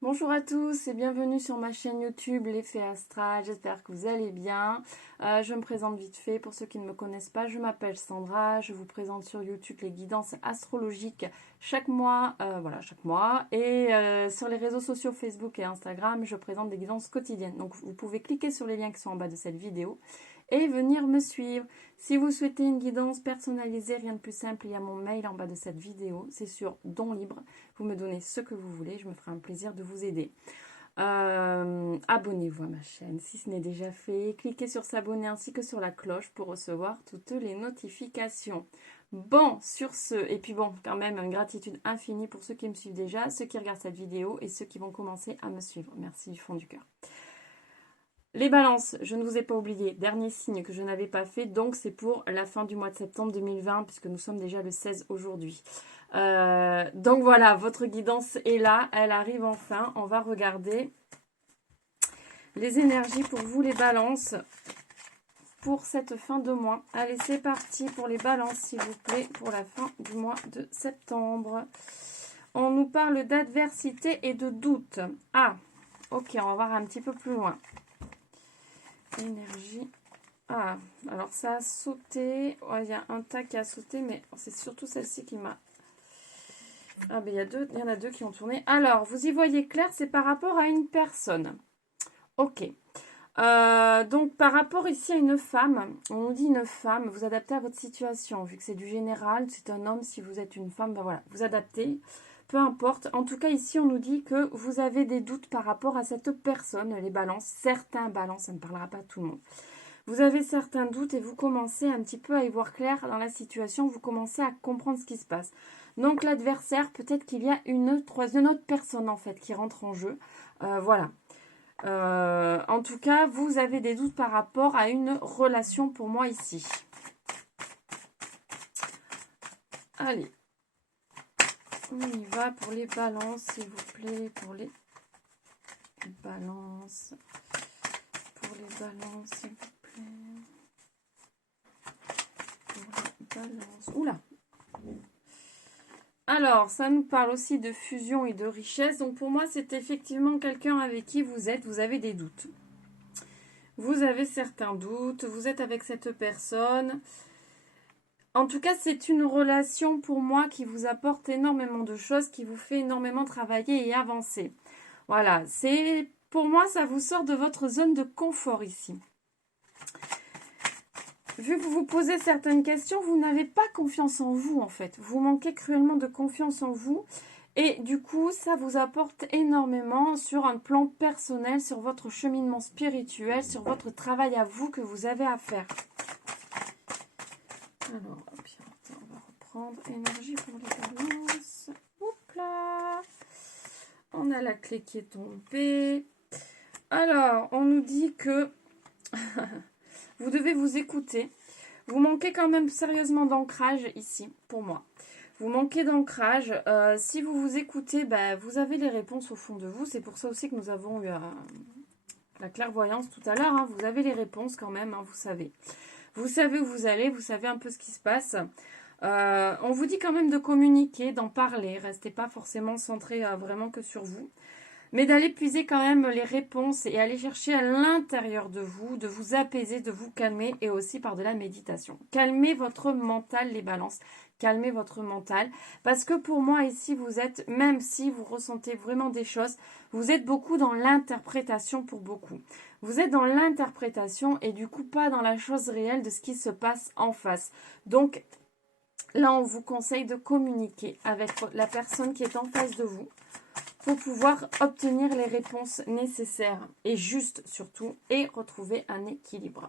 Bonjour à tous et bienvenue sur ma chaîne YouTube L'Effet Astral, j'espère que vous allez bien. Je me présente vite fait, pour ceux qui ne me connaissent pas, je m'appelle Sandra, je vous présente sur YouTube les guidances astrologiques chaque mois, chaque mois. Et sur les réseaux sociaux Facebook et Instagram, je présente des guidances quotidiennes. Donc vous pouvez cliquer sur les liens qui sont en bas de cette vidéo et venir me suivre. Si vous souhaitez une guidance personnalisée, rien de plus simple, il y a mon mail en bas de cette vidéo, c'est sur Don Libre. Vous me donnez ce que vous voulez, je me ferai un plaisir de vous aider. Abonnez-vous à ma chaîne si ce n'est déjà fait. Cliquez sur s'abonner ainsi que sur la cloche pour recevoir toutes les notifications. Bon, sur ce, et puis bon, quand même, une gratitude infinie pour ceux qui me suivent déjà, ceux qui regardent cette vidéo et ceux qui vont commencer à me suivre. Merci du fond du cœur. Les balances, je ne vous ai pas oublié, dernier signe que je n'avais pas fait, donc c'est pour la fin du mois de septembre 2020, puisque nous sommes déjà le 16 aujourd'hui. Donc voilà, votre guidance est là, elle arrive enfin. On va regarder les énergies pour vous, les balances, pour cette fin de mois. Allez, c'est parti pour les balances, s'il vous plaît, pour la fin du mois de septembre. On nous parle d'adversité et de doute. Ah, ok, on va voir un petit peu plus loin. Énergie. Ah, alors ça a sauté. Oh, il y a un tas qui a sauté, mais c'est surtout celle-ci qui m'a... Ah, ben il y en a deux qui ont tourné. Alors, vous y voyez clair, c'est par rapport à une personne. Ok. Donc, par rapport ici à une femme, on nous dit une femme, vous adaptez à votre situation. Vu que c'est du général, c'est un homme, si vous êtes une femme, ben voilà, vous adaptez. Peu importe. En tout cas, ici, on nous dit que vous avez des doutes par rapport à cette personne, les balances. Certains balances, ça ne parlera pas à tout le monde. Vous avez certains doutes et vous commencez un petit peu à y voir clair dans la situation. Vous commencez à comprendre ce qui se passe. Donc, l'adversaire, peut-être qu'il y a une autre personne, en fait, qui rentre en jeu. Voilà. En tout cas, vous avez des doutes par rapport à une relation pour moi ici. Allez. On y va pour les balances, s'il vous plaît. Pour les balances. Pour les balances, s'il vous plaît. Pour les balances. Oula. Alors, ça nous parle aussi de fusion et de richesse. Donc, pour moi, c'est effectivement quelqu'un avec qui vous êtes. Vous avez des doutes. Vous avez certains doutes. Vous êtes avec cette personne. En tout cas, c'est une relation pour moi qui vous apporte énormément de choses, qui vous fait énormément travailler et avancer. Voilà, c'est pour moi, ça vous sort de votre zone de confort ici. Vu que vous vous posez certaines questions, vous n'avez pas confiance en vous en fait. Vous manquez cruellement de confiance en vous. Et du coup, ça vous apporte énormément sur un plan personnel, sur votre cheminement spirituel, sur votre travail à vous que vous avez à faire. Alors, on va reprendre énergie pour les balances. Hop là. On a la clé qui est tombée. Alors, on nous dit que vous devez vous écouter. Vous manquez quand même sérieusement d'ancrage ici, pour moi. Vous manquez d'ancrage. Si vous vous écoutez, vous avez les réponses au fond de vous. C'est pour ça aussi que nous avons eu la clairvoyance tout à l'heure. Hein. Vous avez les réponses quand même, hein, vous savez. Vous savez où vous allez, vous savez un peu ce qui se passe. On vous dit quand même de communiquer, d'en parler. Restez pas forcément centré vraiment que sur vous. Mais d'aller puiser quand même les réponses et aller chercher à l'intérieur de vous apaiser, de vous calmer et aussi par de la méditation. Calmez votre mental, les balances. Calmez votre mental. Parce que pour moi ici, vous êtes, même si vous ressentez vraiment des choses, vous êtes beaucoup dans l'interprétation pour beaucoup. Vous êtes dans l'interprétation et du coup pas dans la chose réelle de ce qui se passe en face. Donc là, on vous conseille de communiquer avec la personne qui est en face de vous pour pouvoir obtenir les réponses nécessaires et justes surtout et retrouver un équilibre.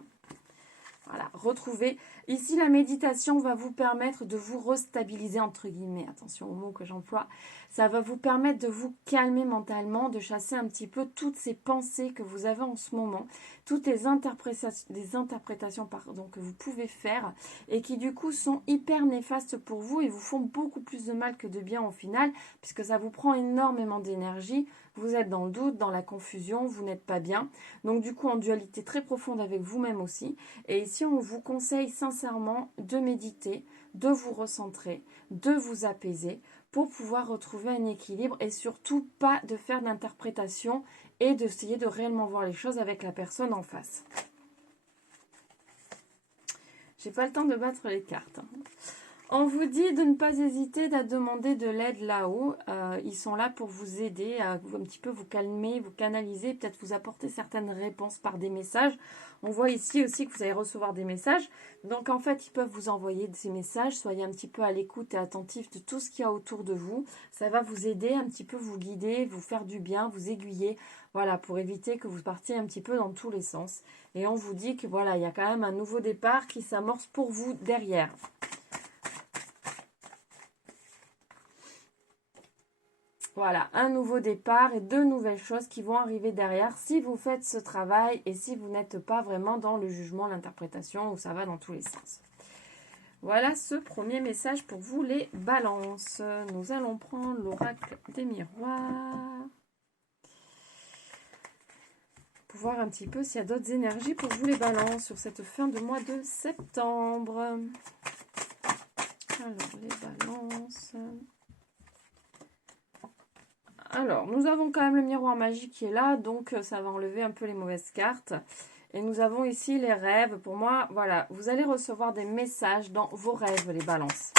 Voilà, retrouver. Ici, la méditation va vous permettre de vous restabiliser, entre guillemets. Attention aux mots que j'emploie. Ça va vous permettre de vous calmer mentalement, de chasser un petit peu toutes ces pensées que vous avez en ce moment, toutes les interprétations que vous pouvez faire et qui du coup sont hyper néfastes pour vous et vous font beaucoup plus de mal que de bien au final, puisque ça vous prend énormément d'énergie. Vous êtes dans le doute, dans la confusion, vous n'êtes pas bien. Donc du coup, en dualité très profonde avec vous-même aussi. Et ici, on vous conseille sincèrement de méditer, de vous recentrer, de vous apaiser pour pouvoir retrouver un équilibre et surtout pas de faire d'interprétation et d'essayer de réellement voir les choses avec la personne en face. J'ai pas le temps de battre les cartes. On vous dit de ne pas hésiter à demander de l'aide là-haut. Ils sont là pour vous aider à un petit peu vous calmer, vous canaliser, peut-être vous apporter certaines réponses par des messages. On voit ici aussi que vous allez recevoir des messages. Donc en fait, ils peuvent vous envoyer ces messages. Soyez un petit peu à l'écoute et attentif de tout ce qu'il y a autour de vous. Ça va vous aider un petit peu, vous guider, vous faire du bien, vous aiguiller. Voilà, pour éviter que vous partiez un petit peu dans tous les sens. Et on vous dit que voilà, il y a quand même un nouveau départ qui s'amorce pour vous derrière. Voilà, un nouveau départ et de nouvelles choses qui vont arriver derrière si vous faites ce travail et si vous n'êtes pas vraiment dans le jugement, l'interprétation, où ça va dans tous les sens. Voilà ce premier message pour vous les balances. Nous allons prendre l'oracle des miroirs pour voir un petit peu s'il y a d'autres énergies pour vous les balances sur cette fin de mois de septembre. Alors, les balances... Alors, nous avons quand même le miroir magique qui est là, donc ça va enlever un peu les mauvaises cartes. Et nous avons ici les rêves. Pour moi, voilà, vous allez recevoir des messages dans vos rêves, les balances.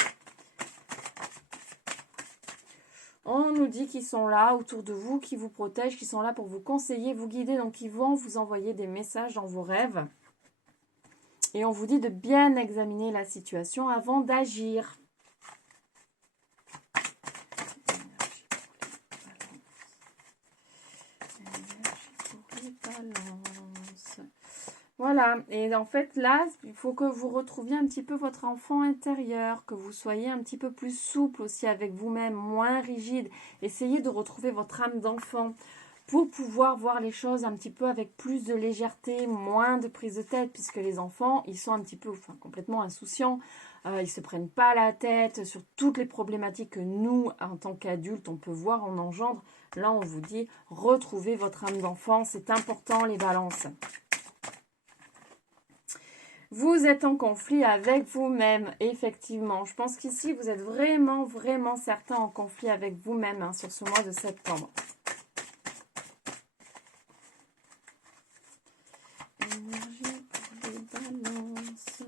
On nous dit qu'ils sont là autour de vous, qui vous protègent, qui sont là pour vous conseiller, vous guider. Donc, ils vont vous envoyer des messages dans vos rêves. Et on vous dit de bien examiner la situation avant d'agir. Voilà, et en fait là, il faut que vous retrouviez un petit peu votre enfant intérieur, que vous soyez un petit peu plus souple aussi avec vous-même, moins rigide. Essayez de retrouver votre âme d'enfant pour pouvoir voir les choses un petit peu avec plus de légèreté, moins de prise de tête, puisque les enfants, ils sont un petit peu, enfin complètement insouciants. Ils ne se prennent pas la tête sur toutes les problématiques que nous, en tant qu'adultes, on peut voir, on engendre. Là, on vous dit, retrouvez votre âme d'enfant, c'est important les balances. Vous êtes en conflit avec vous-même, effectivement. Je pense qu'ici, vous êtes vraiment, vraiment certains en conflit avec vous-même hein, sur ce mois de septembre. Énergie pour les balances.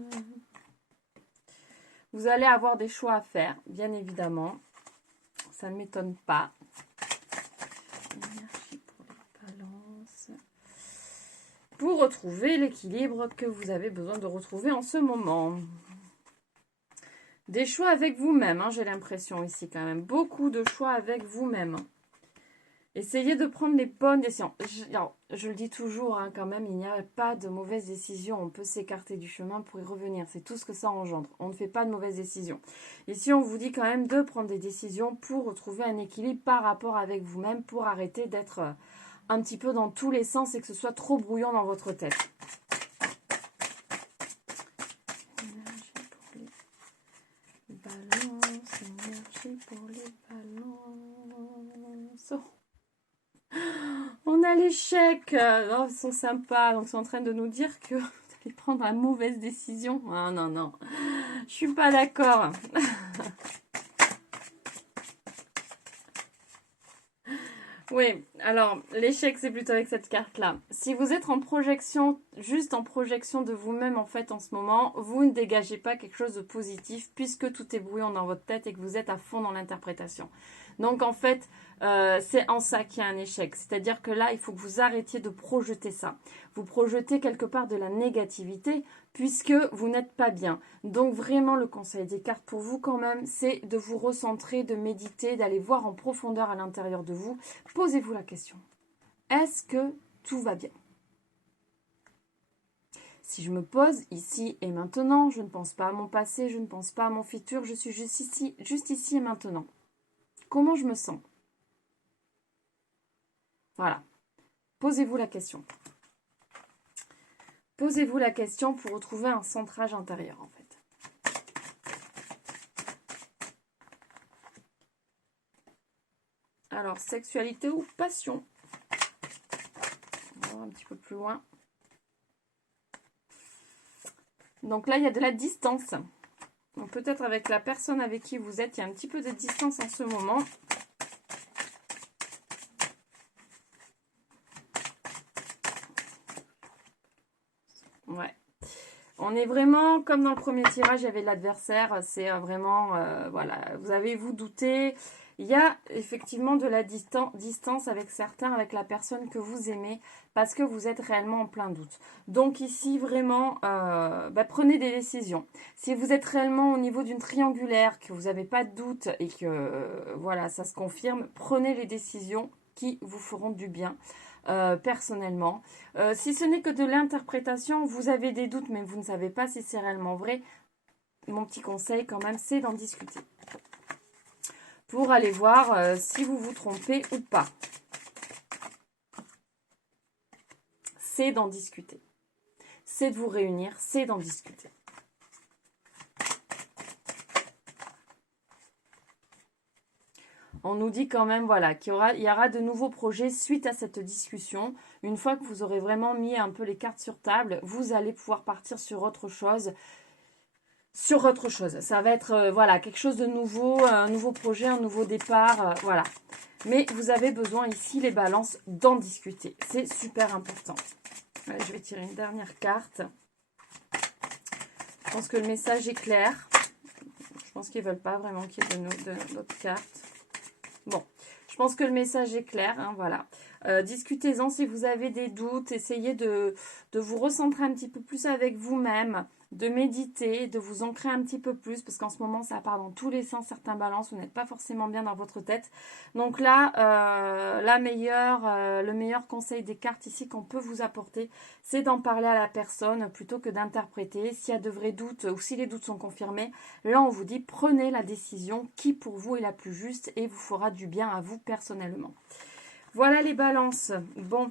Vous allez avoir des choix à faire, bien évidemment. Ça ne m'étonne pas. Énergie pour les balances. Pour retrouver l'équilibre que vous avez besoin de retrouver en ce moment. Des choix avec vous-même, hein, j'ai l'impression ici quand même. Beaucoup de choix avec vous-même. Essayez de prendre les bonnes décisions. Je le dis toujours, hein, quand même, il n'y a pas de mauvaises décisions. On peut s'écarter du chemin pour y revenir. C'est tout ce que ça engendre. On ne fait pas de mauvaises décisions. Ici, on vous dit quand même de prendre des décisions pour retrouver un équilibre par rapport avec vous-même, pour arrêter d'être un petit peu dans tous les sens et que ce soit trop brouillon dans votre tête. Énergie pour les balances. Oh. On a l'échec. Oh, ils sont sympas. Donc, ils sont en train de nous dire que vous allez prendre la mauvaise décision. Ah non, non. Je suis pas d'accord. Oui, alors, l'échec, c'est plutôt avec cette carte-là. Si vous êtes en projection, juste en projection de vous-même, en fait, en ce moment, vous ne dégagez pas quelque chose de positif puisque tout est brouillon dans votre tête et que vous êtes à fond dans l'interprétation. Donc, en fait, c'est en ça qu'il y a un échec. C'est-à-dire que là, il faut que vous arrêtiez de projeter ça. Vous projetez quelque part de la négativité puisque vous n'êtes pas bien. Donc, vraiment, le conseil des cartes pour vous, quand même, c'est de vous recentrer, de méditer, d'aller voir en profondeur à l'intérieur de vous. Posez-vous la question. Est-ce que tout va bien? Si je me pose ici et maintenant, je ne pense pas à mon passé, je ne pense pas à mon futur, je suis juste ici et maintenant. Comment je me sens? Voilà. Posez-vous la question. Posez-vous la question pour retrouver un centrage intérieur, en fait. Alors, sexualité ou passion? On va voir un petit peu plus loin. Donc là, il y a de la distance. Donc, peut-être avec la personne avec qui vous êtes, il y a un petit peu de distance en ce moment. Ouais. On est vraiment, comme dans le premier tirage, il y avait l'adversaire. C'est vraiment, voilà, vous avez vous douté. Il y a effectivement de la distance avec certains, avec la personne que vous aimez, parce que vous êtes réellement en plein doute. Donc ici, vraiment, prenez des décisions. Si vous êtes réellement au niveau d'une triangulaire, que vous n'avez pas de doute et que, voilà, ça se confirme, prenez les décisions qui vous feront du bien. Personnellement. Si ce n'est que de l'interprétation, vous avez des doutes, mais vous ne savez pas si c'est réellement vrai, mon petit conseil quand même, c'est d'en discuter. Pour aller voir si vous vous trompez ou pas. C'est d'en discuter. C'est de vous réunir, c'est d'en discuter. On nous dit quand même, voilà, qu'il y aura de nouveaux projets suite à cette discussion. Une fois que vous aurez vraiment mis un peu les cartes sur table, vous allez pouvoir partir sur autre chose. Ça va être, voilà, quelque chose de nouveau, un nouveau projet, un nouveau départ, voilà. Mais vous avez besoin ici, les balances, d'en discuter. C'est super important. Allez, je vais tirer une dernière carte. Je pense que le message est clair. Je pense qu'ils ne veulent pas vraiment qu'il y ait d'autres cartes. Bon, je pense que le message est clair, hein, voilà. Discutez-en si vous avez des doutes, essayez de vous recentrer un petit peu plus avec vous-même, de méditer, de vous ancrer un petit peu plus, parce qu'en ce moment, ça part dans tous les sens, certains balances, vous n'êtes pas forcément bien dans votre tête. Donc là, le meilleur conseil des cartes ici qu'on peut vous apporter, c'est d'en parler à la personne plutôt que d'interpréter. S'il y a de vrais doutes ou si les doutes sont confirmés, là, on vous dit prenez la décision qui pour vous est la plus juste et vous fera du bien à vous personnellement. Voilà les balances. Bon,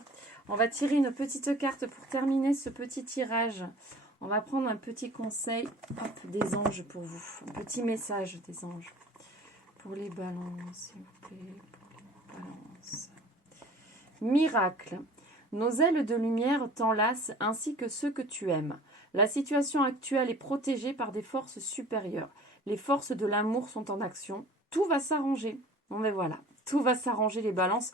on va tirer une petite carte pour terminer ce petit tirage. On va prendre un petit conseil des anges pour vous. Un petit message des anges. Pour les balances, s'il vous plaît. Pour les balances. Miracle. Nos ailes de lumière t'enlacent ainsi que ceux que tu aimes. La situation actuelle est protégée par des forces supérieures. Les forces de l'amour sont en action. Tout va s'arranger. Bon ben voilà, tout va s'arranger les balances.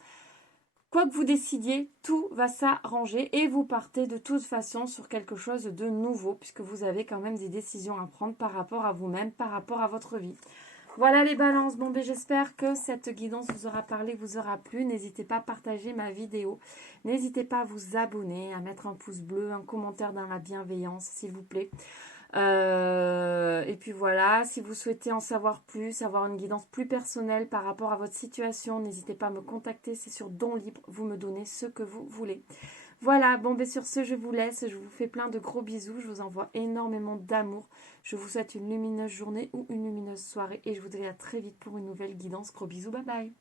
Quoi que vous décidiez, tout va s'arranger et vous partez de toute façon sur quelque chose de nouveau puisque vous avez quand même des décisions à prendre par rapport à vous-même, par rapport à votre vie. Voilà les balances. Bon, ben j'espère que cette guidance vous aura parlé, vous aura plu. N'hésitez pas à partager ma vidéo. N'hésitez pas à vous abonner, à mettre un pouce bleu, un commentaire dans la bienveillance, s'il vous plaît. Et puis voilà, si vous souhaitez en savoir plus, avoir une guidance plus personnelle par rapport à votre situation, n'hésitez pas à me contacter, c'est sur Don Libre, vous me donnez ce que vous voulez. Voilà, bon ben sur ce je vous laisse, je vous fais plein de gros bisous, je vous envoie énormément d'amour, je vous souhaite une lumineuse journée ou une lumineuse soirée et je vous dis à très vite pour une nouvelle guidance, gros bisous, bye bye.